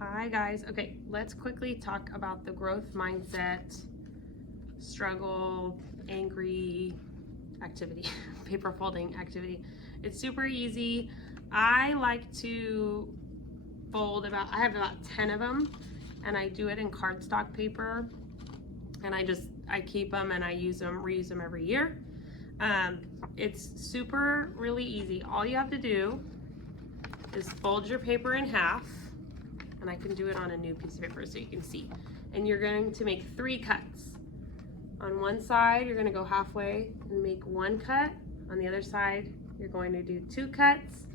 Hi guys. Okay, let's quickly talk about the growth mindset, struggle, angry activity, paper folding activity. It's super easy. I like to fold I have about 10 of them, and I do it in cardstock paper, and I keep them and I reuse them every year. It's really easy. All you have to do is fold your paper in half, and I can do it on a new piece of paper so you can see. And you're going to make 3 cuts. On one side, you're going to go halfway and make 1 cut. On the other side, you're going to do 2 cuts.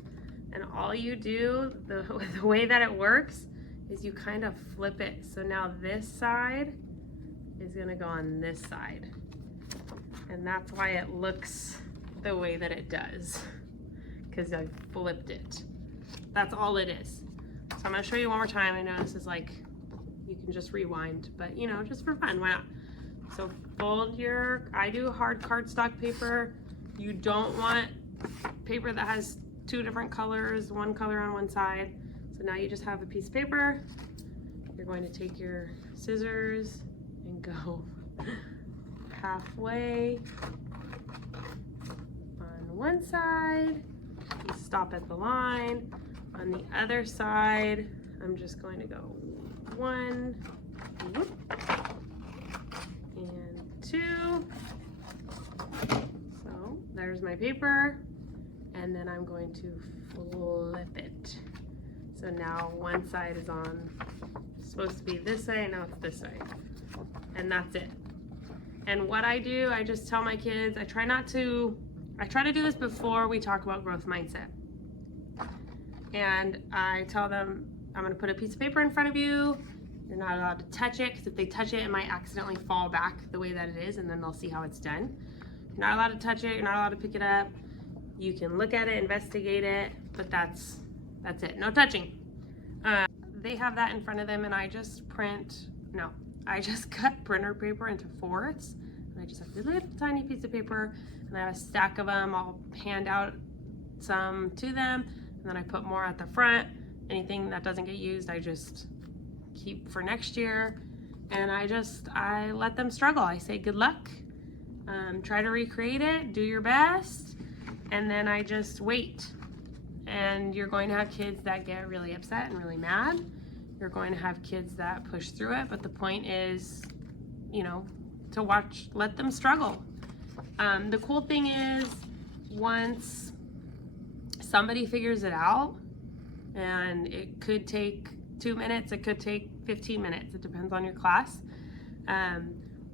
And all you do, the way that it works, is you kind of flip it. So now this side is going to go on this side. And that's why it looks the way that it does, because I flipped it. That's all it is. So I'm gonna show you one more time. I know this is like, you can just rewind, but you know, just for fun, why not? So fold I do hard cardstock paper. You don't want paper that has 2 different colors, 1 color on one side. So now you just have a piece of paper. You're going to take your scissors and go halfway on one side. You stop at the line. On the other side, I'm just going to go 1, whoop, and 2. So there's my paper, and then I'm going to flip it. So now one side is supposed to be this way, now it's this way. And that's it. And what I do, I just tell my kids, I try to do this before we talk about growth mindset. And I tell them, I'm gonna put a piece of paper in front of you. You're not allowed to touch it, because if they touch it, it might accidentally fall back the way that it is, and then they'll see how it's done. You're not allowed to touch it, you're not allowed to pick it up. You can look at it, investigate it, but that's it, no touching. They have that in front of them, and I just cut printer paper into 4ths, and I just have a little tiny piece of paper, and I have a stack of them. I'll hand out some to them, and then I put more at the front. Anything that doesn't get used, I just keep for next year. And I let them struggle. I say, good luck. Try to recreate it, do your best. And then I just wait. And you're going to have kids that get really upset and really mad. You're going to have kids that push through it. But the point is, to let them struggle. The cool thing is, once somebody figures it out, and it could take 2 minutes, it could take 15 minutes, it depends on your class.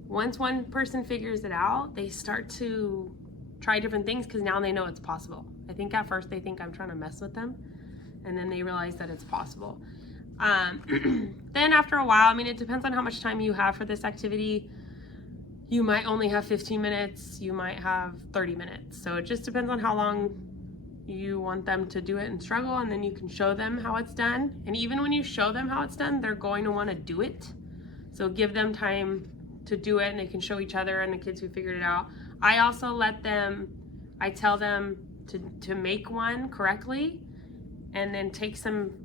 Once one person figures it out, they start to try different things, because now they know it's possible. I think at first they think I'm trying to mess with them, and then they realize that it's possible. Then after a while, it depends on how much time you have for this activity. You might only have 15 minutes, you might have 30 minutes. So it just depends on how long you want them to do it and struggle, and then you can show them how it's done. And even when you show them how it's done, they're going to want to do it. So give them time to do it, and they can show each other and the kids who figured it out. I also I tell them to make one correctly, and then take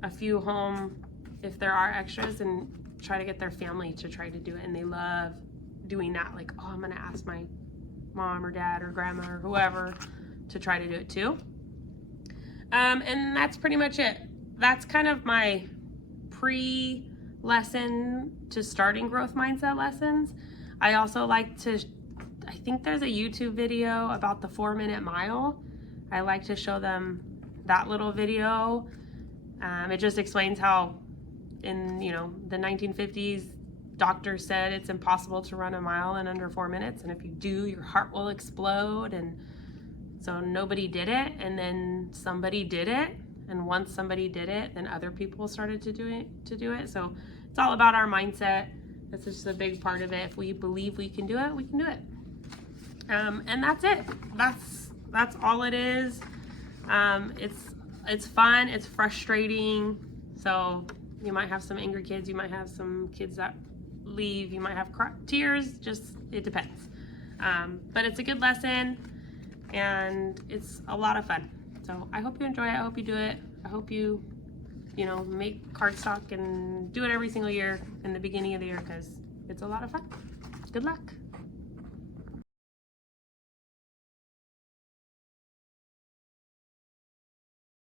a few home if there are extras, and try to get their family to try to do it. And they love doing that. Like, oh, I'm gonna ask my mom or dad or grandma or whoever to try to do it too. And that's pretty much it. That's kind of my pre-lesson to starting growth mindset lessons. I also I think there's a YouTube video about the 4-minute mile. I like to show them that little video. It just explains how in the 1950s, doctors said it's impossible to run a mile in under 4 minutes, and if you do, your heart will explode. And so nobody did it, and then somebody did it, and once somebody did it, then other people started to do it. So it's all about our mindset. That's just a big part of it. If we believe we can do it, we can do it. And that's it. That's all it is. It's fun. It's frustrating. So you might have some angry kids. You might have some kids that leave. You might have tears. It depends. But it's a good lesson, and it's a lot of fun. So I hope you enjoy it. I hope you do it. I hope you you know, make cardstock and do it every single year in the beginning of the year because it's a lot of fun. Good luck.